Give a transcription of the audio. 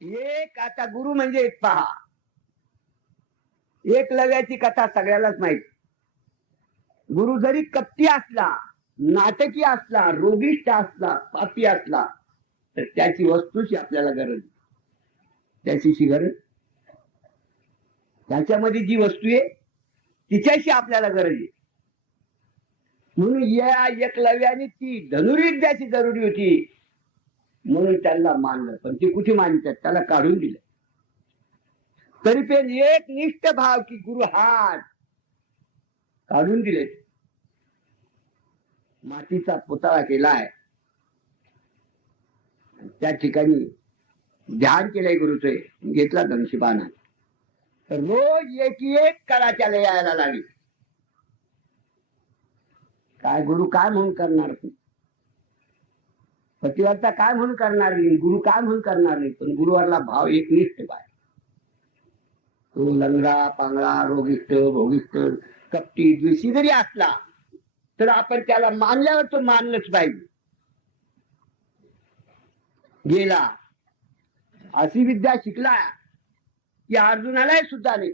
एक आता गुरु म्हणजे एक पहा. एकलव्याची कथा सगळ्यालाच माहिती. गुरु जरी कपटी असला नाटकी असला रोगिष्ट असला पापी असला तर त्याची वस्तूची आपल्याला गरज. आहे. गरज? त्याच्यामध्ये जी वस्तू आहे तिच्याशी आपल्याला गरज आहे. म्हणून या एकलव्याने ती धनुर्विद्याची जरुरी होती. म्हणून त्यांना मानलं. पण ते कुठे मानतात त्याला काढून दिलं. तरी पण एक निष्ठ भाव की गुरु हात काढून दिले. मातीचा पुतळा केलाय. त्या ठिकाणी ध्यान केलंय गुरुचे. घेतला धनुष्यबाणा. तर रोज एक एक कला यायला लागली. काय गुरु काय म्हणून करणार तू? पतिव्रता काय म्हणून करणार नाही? गुरु काय म्हणून करणार नाही? पण गुरुवारला भाव एक निष्ठ काय तो लंगडा पांगळा रोगिष्ट भोगिष्ट कपटी द्वेषी जरी असला तर आपण त्याला मानल्यावर तो मानलंच पाहिजे. गेला. अशी विद्या शिकला. की अर्जुनालाही सुद्धा नाही.